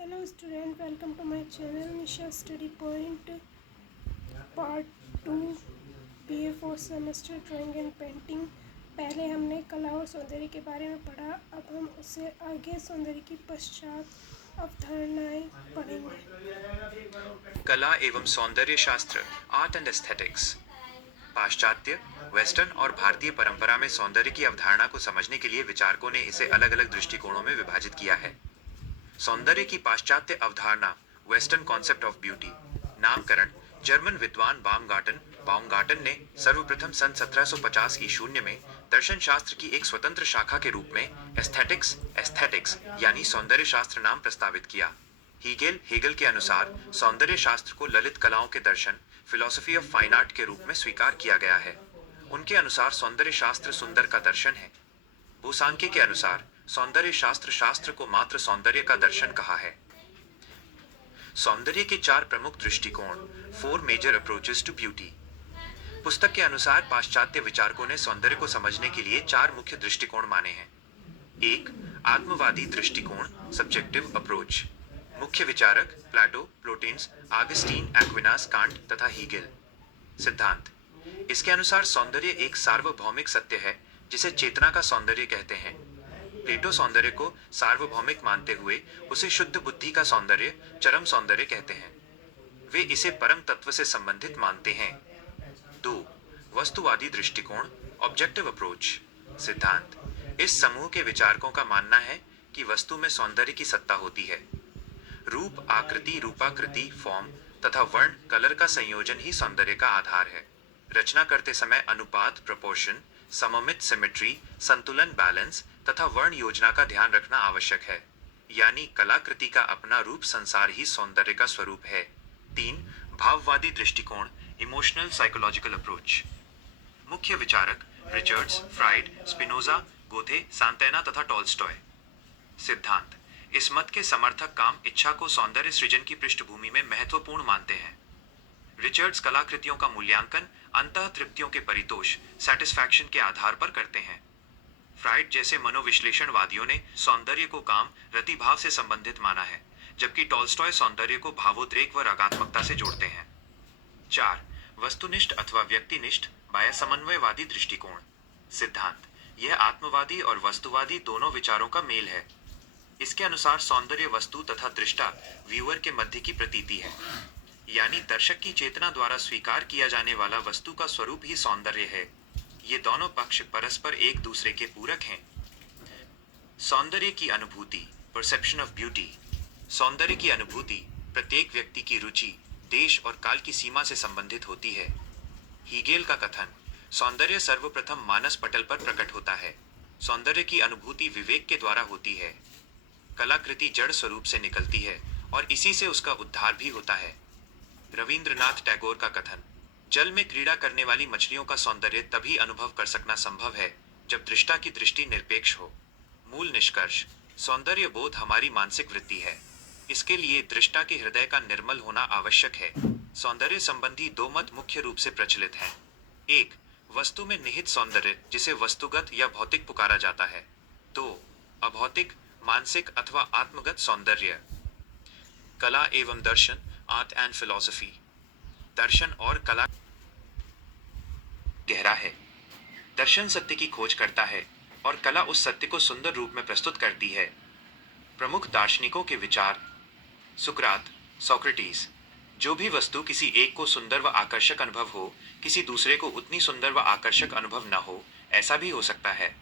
Hello student, welcome to my channel Nisha study point part 2 BA fourth semester drawing and painting. पहले हमने कला और सौंदर्य के बारे में पढ़ा, अब हम उससे आगे सौंदर्य की पश्चात अवधारणाएं पढ़ेंगे। कला एवं सौंदर्य शास्त्र, आर्ट एंड एस्थेटिक्स। पाश्चात्य, वेस्टर्न और भारतीय परंपरा में सौंदर्य की अवधारणा को समझने के लिए विचारकों ने इसे अलग अलग दृष्टिकोणों में विभाजित किया है। सौंदर्य की पाश्चात्य अवधारणा, वेस्टर्न कॉन्सेप्ट ऑफ ब्यूटी। नामकरण, जर्मन विद्वान बाउमगार्टन ने सर्वप्रथम सन 1750 ईशून्य में दर्शन शास्त्र की एक स्वतंत्र शाखा के रूप में एस्थेटिक्स यानी सौंदर्य शास्त्र नाम प्रस्तावित किया। हेगल के अनुसार सौंदर्य शास्त्र को ललित कलाओं के दर्शन, फिलॉसफी ऑफ फाइन आर्ट के रूप में स्वीकार किया गया है। उनके अनुसार सौंदर्य शास्त्र सुंदर का दर्शन है। बोसांके के अनुसार सौंदर्य शास्त्र को मात्र सौंदर्य का दर्शन कहा है। सौंदर्य के चार प्रमुख दृष्टिकोण, 4 मेजर अप्रोचेस टू ब्यूटी। पुस्तक के अनुसार पाश्चात्य विचारकों ने सौंदर्य को समझने के लिए चार मुख्य दृष्टिकोण माने हैं। 1. आत्मवादी दृष्टिकोण, सब्जेक्टिव अप्रोच। मुख्य विचारक प्लेटो, प्लोटिन्स, आगस्टीन, एक्विनास, कांट तथा हीगेल। सिद्धांत, इसके अनुसार सौंदर्य एक सार्वभौमिक सत्य है जिसे चेतना का सौंदर्य कहते हैं। प्लेटो सौंदर्य को सार्वभौमिक मानते हुए उसे शुद्ध बुद्धि का सौंदर्य, चरम सौंदर्य कहते हैं। वे इसे परम तत्व से संबंधित मानते हैं। 2. वस्तुवादी दृष्टिकोण, ऑब्जेक्टिव अप्रोच। सिद्धांत, इस समूह के विचारकों का मानना है कि वस्तु में सौंदर्य की सत्ता होती है। रूप, आकृति, रूपाकृति, फॉर्म तथा वर्ण, कलर का संयोजन ही सौंदर्य का आधार है। रचना करते समय अनुपात, प्रोपोर्शन, सममित, सिमेट्री, संतुलन, बैलेंस तथा वर्ण योजना का ध्यान रखना आवश्यक है। यानी कलाकृति का अपना रूप संसार ही सौंदर्य का स्वरूप है। 3. भाववादी दृष्टिकोण, इमोशनल साइकोलॉजिकल अप्रोच। मुख्य विचारक रिचर्ड्स, फ्राइड, स्पिनोजा, गोथे, सांतेना तथा टॉल्स्टॉय। सिद्धांत, इस मत के समर्थक काम इच्छा को सौंदर्य सृजन की पृष्ठभूमि में महत्वपूर्ण मानते हैं। रिचर्ड्स कलाकृतियों का मूल्यांकन अंतः तृप्तियों के परितोष, सेटिस्फैक्शन के आधार पर करते हैं। फ्राइड जैसे मनोविश्लेषणवादियों ने सौंदर्य को काम, रतिभाव से संबंधित माना है, जबकि टॉल्स्टॉय सौंदर्य को भावोद्रेक व रागात्मकता से जोड़ते हैं। 4. वस्तुनिष्ठ अथवा व्यक्तिनिष्ठ, बाह्य समन्वयवादी दृष्टिकोण। सिद्धांत, यह आत्मवादी और वस्तुवादी दोनों विचारों का मेल है। इसके अनुसार सौंदर्य वस्तु तथा दृष्टा, व्यूअर के मध्य की प्रतीति है। यानी दर्शक की चेतना द्वारा स्वीकार किया जाने वाला वस्तु का स्वरूप ही सौंदर्य है। ये दोनों पक्ष परस्पर एक दूसरे के पूरक हैं। सौंदर्य की अनुभूति, परसेप्शन ऑफ ब्यूटी। सौंदर्य की अनुभूति प्रत्येक व्यक्ति की रुचि, देश और काल की सीमा से संबंधित होती है। हीगेल का कथन, सौंदर्य सर्वप्रथम मानस पटल पर प्रकट होता है। सौंदर्य की अनुभूति विवेक के द्वारा होती है। कलाकृति जड़ स्वरूप से निकलती है और इसी से उसका उद्धार भी होता है। रविंद्रनाथ टैगोर का कथन, जल में क्रीड़ा करने वाली मछलियों का सौंदर्य तभी अनुभव कर सकना संभव है जब दृष्टा की दृष्टि निरपेक्ष हो। मूल निष्कर्ष, सौंदर्य बोध हमारी मानसिक वृत्ति है। इसके लिए दृष्टा के हृदय का निर्मल होना आवश्यक है। सौंदर्य संबंधी दो मत मुख्य रूप से प्रचलित हैं। 1. वस्तु में निहित सौंदर्य, जिसे वस्तुगत या भौतिक पुकारा जाता है। 2. अभौतिक, मानसिक अथवा आत्मगत सौंदर्य। कला एवं दर्शन, आर्ट एंड फिलॉसफी। दर्शन और कला गहरा है। दर्शन सत्य की खोज करता है और कला उस सत्य को सुंदर रूप में प्रस्तुत करती है। प्रमुख दार्शनिकों के विचार, सुकरात, सोक्रेटिस। जो भी वस्तु किसी एक को सुंदर व आकर्षक अनुभव हो, किसी दूसरे को उतनी सुंदर व आकर्षक अनुभव न हो, ऐसा भी हो सकता है।